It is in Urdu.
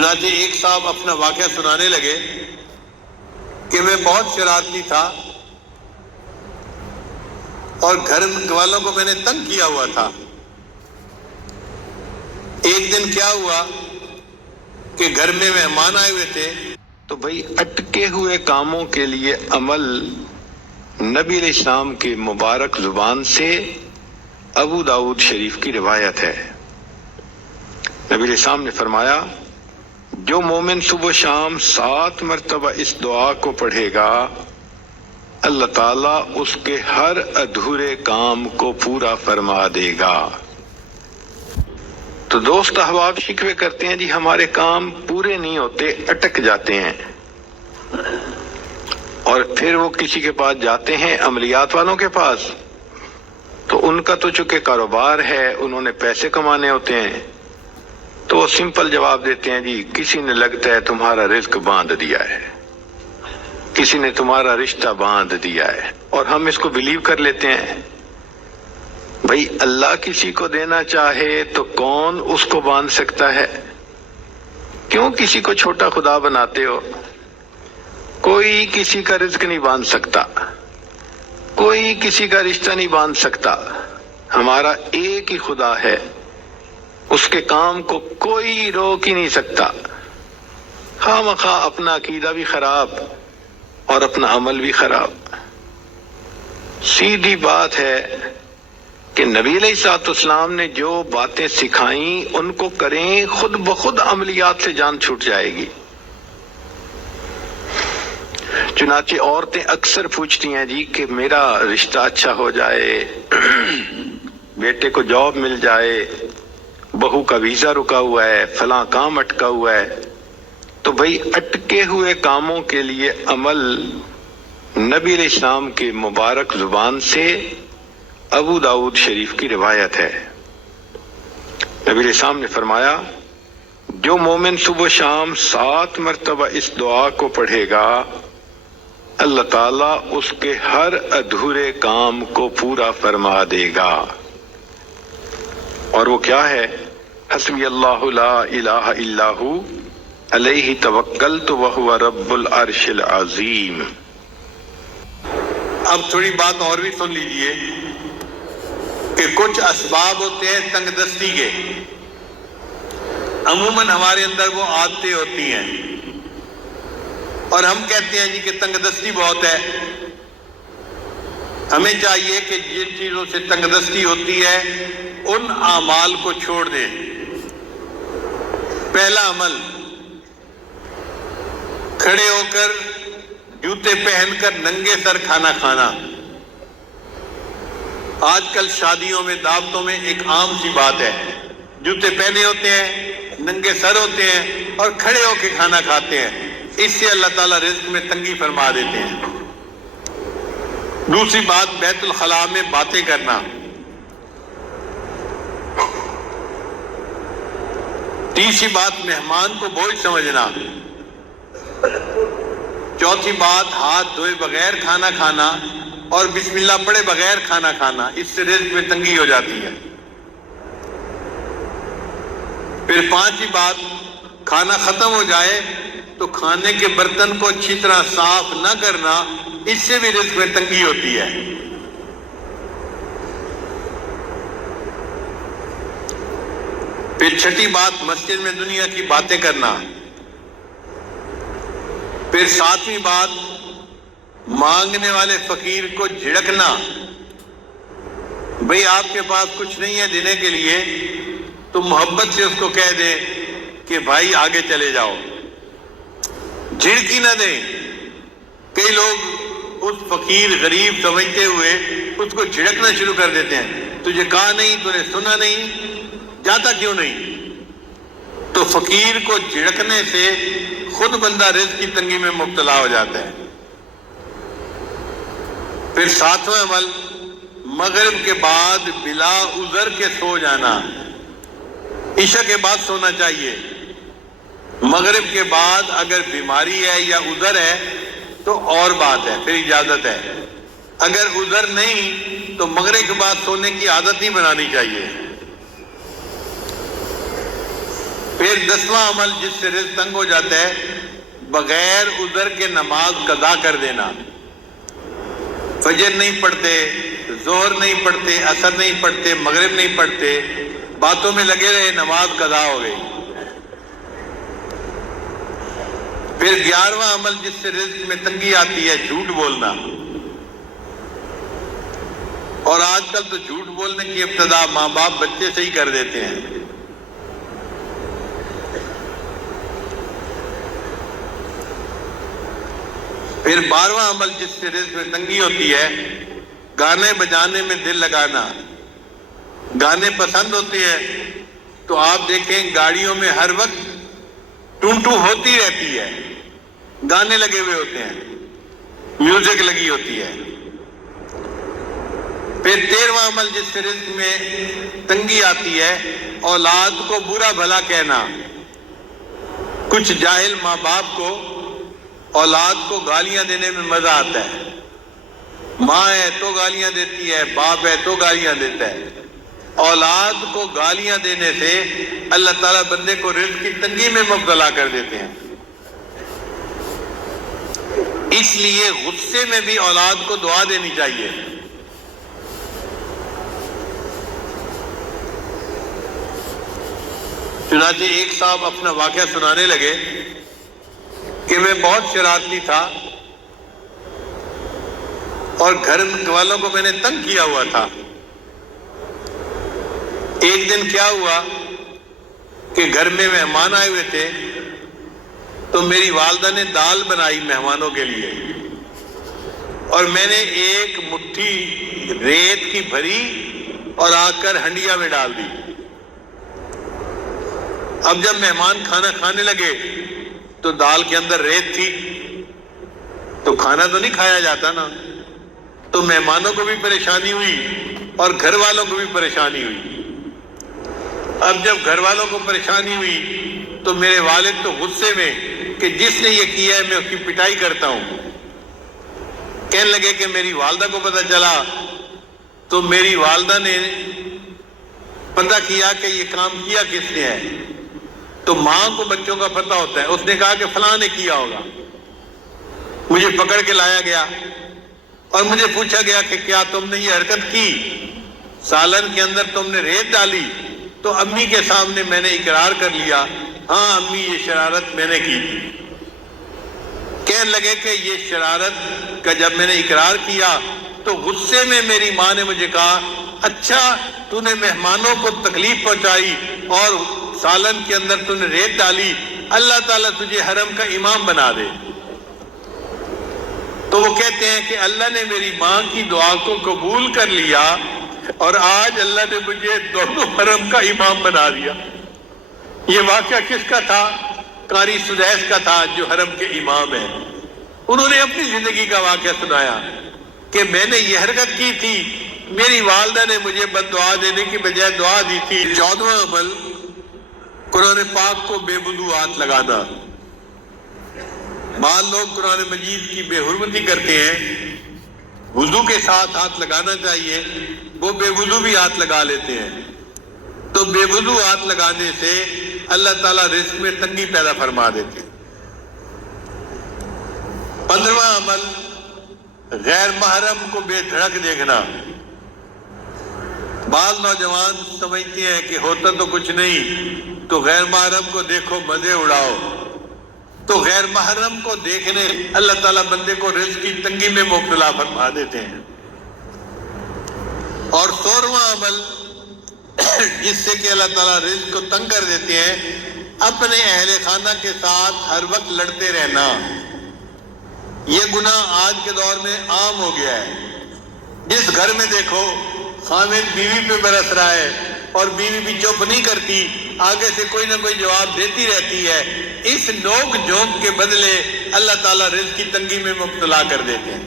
چنانچہ ایک صاحب اپنا واقعہ سنانے لگے کہ میں بہت شرارتی تھا اور گھر والوں کو میں نے تنگ کیا ہوا تھا۔ ایک دن کیا ہوا کہ گھر میں مہمان آئے ہوئے تھے، تو بھائی اٹکے ہوئے کاموں کے لیے عمل نبی علیہ السلام کی مبارک زبان سے ابو داؤد شریف کی روایت ہے۔ نبی علیہ السلام نے فرمایا، جو مومن صبح شام 7 مرتبہ اس دعا کو پڑھے گا، اللہ تعالیٰ اس کے ہر ادھورے کام کو پورا فرما دے گا۔ تو دوست احباب شکوے کرتے ہیں جی ہمارے کام پورے نہیں ہوتے، اٹک جاتے ہیں، اور پھر وہ کسی کے پاس جاتے ہیں، عملیات والوں کے پاس، تو ان کا تو چونکہ کاروبار ہے، انہوں نے پیسے کمانے ہوتے ہیں، تو وہ سمپل جواب دیتے ہیں جی کسی نے لگتا ہے تمہارا رزق باندھ دیا ہے، کسی نے تمہارا رشتہ باندھ دیا ہے، اور ہم اس کو بلیو کر لیتے ہیں۔ بھائی اللہ کسی کو دینا چاہے تو کون اس کو باندھ سکتا ہے؟ کیوں کسی کو چھوٹا خدا بناتے ہو؟ کوئی کسی کا رزق نہیں باندھ سکتا، کوئی کسی کا رشتہ نہیں باندھ سکتا، ہمارا ایک ہی خدا ہے، اس کے کام کو کوئی روک ہی نہیں سکتا۔ خواہ مخواہ اپنا عقیدہ بھی خراب اور اپنا عمل بھی خراب۔ سیدھی بات ہے کہ نبی علیہ الصلوۃ والسلام نے جو باتیں سکھائیں ان کو کریں، خود بخود عملیات سے جان چھوٹ جائے گی۔ چنانچہ عورتیں اکثر پوچھتی ہیں جی کہ میرا رشتہ اچھا ہو جائے، بیٹے کو جاب مل جائے، بہو کا ویزا رکا ہوا ہے، فلاں کام اٹکا ہوا ہے۔ تو بھائی اٹکے ہوئے کاموں کے لیے عمل نبی علیہ السلام کی مبارک زبان سے ابو داؤد شریف کی روایت ہے۔ نبی علیہ السلام نے فرمایا، جو مومن صبح شام 7 مرتبہ اس دعا کو پڑھے گا، اللہ تعالیٰ اس کے ہر ادھورے کام کو پورا فرما دے گا۔ اور وہ کیا ہے؟ حسبی اللہ لا الہ الا ہو علیہ توکلت وہو رب العرش العظیم۔ اب تھوڑی بات اور بھی سن لیجئے کہ کچھ اسباب ہوتے ہیں تنگ دستی کے، عموماً ہمارے اندر وہ عادتیں ہوتی ہیں اور ہم کہتے ہیں جی کہ تنگ دستی بہت ہے۔ ہمیں چاہیے کہ جن چیزوں سے تنگ دستی ہوتی ہے ان اعمال کو چھوڑ دیں۔ پہلا عمل، کھڑے ہو کر جوتے پہن کر ننگے سر کھانا کھانا۔ آج کل شادیوں میں، دعوتوں میں ایک عام سی بات ہے، جوتے پہنے ہوتے ہیں، ننگے سر ہوتے ہیں اور کھڑے ہو کے کھانا کھاتے ہیں۔ اس سے اللہ تعالیٰ رزق میں تنگی فرما دیتے ہیں۔ دوسری بات، بیت الخلاء میں باتیں کرنا۔ تیسری بات، مہمان کو بوجھ سمجھنا۔ چوتھی بات، ہاتھ دھوئے بغیر کھانا کھانا اور بسم اللہ پڑھے بغیر کھانا کھانا، اس سے رزق میں تنگی ہو جاتی ہے۔ پھر پانچویں بات، کھانا ختم ہو جائے تو کھانے کے برتن کو اچھی طرح صاف نہ کرنا، اس سے بھی رزق میں تنگی ہوتی ہے۔ پھر چھٹی بات، مسجد میں دنیا کی باتیں کرنا۔ پھر ساتویں بات، مانگنے والے فقیر کو جھڑکنا۔ بھئی آپ کے پاس کچھ نہیں ہے دینے کے لیے تو محبت سے اس کو کہہ دیں کہ بھائی آگے چلے جاؤ، جھڑکی نہ دیں۔ کئی لوگ اس فقیر غریب سمجھتے ہوئے اس کو جھڑکنا شروع کر دیتے ہیں، تجھے کہا نہیں، تو نے سنا نہیں، جاتا کیوں نہیں؟ تو فقیر کو جھڑکنے سے خود بندہ رزق کی تنگی میں مبتلا ہو جاتا ہے۔ پھر ساتواں عمل، مغرب کے بعد بلا عذر کے سو جانا۔ عشاء کے بعد سونا چاہیے، مغرب کے بعد اگر بیماری ہے یا عذر ہے تو اور بات ہے، پھر اجازت ہے۔ اگر عذر نہیں تو مغرب کے بعد سونے کی عادت نہیں بنانی چاہیے۔ پھر 10واں عمل جس سے رزق تنگ ہو جاتا ہے، بغیر عذر کے نماز قضا کر دینا۔ فجر نہیں پڑھتے، ظہر نہیں پڑھتے، عصر نہیں پڑھتے، مغرب نہیں پڑھتے، باتوں میں لگے رہے، نماز قضا ہو گئی۔ پھر 11واں عمل جس سے رزق میں تنگی آتی ہے، جھوٹ بولنا۔ اور آج کل تو جھوٹ بولنے کی ابتدا ماں باپ بچے سے ہی کر دیتے ہیں۔ پھر 12واں عمل جس سے رزق میں تنگی ہوتی ہے، گانے بجانے میں دل لگانا۔ گانے پسند ہوتے ہیں تو آپ دیکھیں گاڑیوں میں ہر وقت ٹونٹو ہوتی رہتی ہے، گانے لگے ہوئے ہوتے ہیں، میوزک لگی ہوتی ہے۔ پھر 13واں عمل جس سے رزق میں تنگی آتی ہے، اولاد کو برا بھلا کہنا۔ کچھ جاہل ماں باپ کو اولاد کو گالیاں دینے میں مزہ آتا ہے۔ ماں ہے تو گالیاں دیتی ہے، باپ ہے تو گالیاں دیتا ہے۔ اولاد کو گالیاں دینے سے اللہ تعالیٰ بندے کو رزق کی تنگی میں مبتلا کر دیتے ہیں۔ اس لیے غصے میں بھی اولاد کو دعا دینی چاہیے۔ چنانچہ ایک صاحب اپنا واقعہ سنانے لگے کہ میں بہت شرارتی تھا اور گھر والوں کو میں نے تنگ کیا ہوا تھا۔ ایک دن کیا ہوا کہ گھر میں مہمان آئے ہوئے تھے تو میری والدہ نے دال بنائی مہمانوں کے لیے، اور میں نے ایک مٹھی ریت کی بھری اور آ کر ہنڈیا میں ڈال دی۔ اب جب مہمان کھانا کھانے لگے تو دال کے اندر ریت تھی، تو کھانا تو نہیں کھایا جاتا نا، تو مہمانوں کو بھی پریشانی ہوئی اور گھر والوں کو بھی پریشانی ہوئی۔ اب جب گھر والوں کو پریشانی ہوئی تو میرے والد تو غصے میں کہ جس نے یہ کیا ہے میں اس کی پٹائی کرتا ہوں۔ کہنے لگے کہ میری والدہ کو پتہ چلا تو میری والدہ نے پتہ کیا کہ یہ کام کیا کس نے ہے، تو ماں کو بچوں کا پتہ ہوتا ہے، اس نے کہا کہ فلاں نے کیا ہوگا۔ مجھے پکڑ کے لایا گیا اور مجھے پوچھا گیا کہ کیا تم نے یہ حرکت کی، سالن کے اندر تم نے ریت ڈالی؟ تو امی کے سامنے میں نے اقرار کر لیا، ہاں امی یہ شرارت میں نے کی تھی۔ کہنے لگے کہ یہ شرارت کا جب میں نے اقرار کیا تو غصے میں میری ماں نے مجھے کہا، اچھا تو نے مہمانوں کو تکلیف پہنچائی اور سالن کے اندر تو نے ریت ڈالی، اللہ تعالیٰ تجھے حرم کا امام بنا دے۔ تو وہ کہتے ہیں کہ اللہ نے میری ماں کی دعا کو قبول کر لیا اور آج اللہ نے مجھے دونوں حرم کا امام بنا دیا۔ یہ واقعہ کس کا تھا؟ قاری سدیس کا تھا جو حرم کے امام ہیں۔ انہوں نے اپنی زندگی کا واقعہ سنایا کہ میں نے یہ حرکت کی تھی، میری والدہ نے مجھے بد دعا دینے کی بجائے دعا دی تھی۔ 14واں عمل قرآن پاک کو بے وضو ہاتھ لگانا۔ بعض لوگ قرآن مجید کی بے حرمتی کرتے ہیں، وضو کے ساتھ ہاتھ لگانا چاہیے، وہ بے وضو بھی ہاتھ لگا لیتے ہیں۔ تو بے وضو ہاتھ لگانے سے اللہ تعالیٰ رزق میں تنگی پیدا فرما دیتے ہیں۔ 15واں عمل غیر محرم کو بے دھڑک دیکھنا۔ بعض نوجوان سمجھتے ہیں کہ ہوتا تو کچھ نہیں، تو غیر محرم کو دیکھو مزے اڑاؤ، تو غیر محرم کو دیکھنے اللہ تعالیٰ بندے کو رزق کی تنگی میں مبتلا فرما دیتے ہیں۔ اور 16واں عمل جس سے کہ اللہ تعالیٰ رزق کو تنگ کر دیتے ہیں، اپنے اہل خانہ کے ساتھ ہر وقت لڑتے رہنا۔ یہ گناہ آج کے دور میں عام ہو گیا ہے۔ جس گھر میں دیکھو خاوند بیوی پہ برس رہا ہے اور بیوی بھی چپ نہیں کرتی، آگے سے کوئی نہ کوئی جواب دیتی رہتی ہے، اس نوک جھونک کے بدلے اللہ تعالیٰ رزق کی تنگی میں مبتلا کر دیتے ہیں۔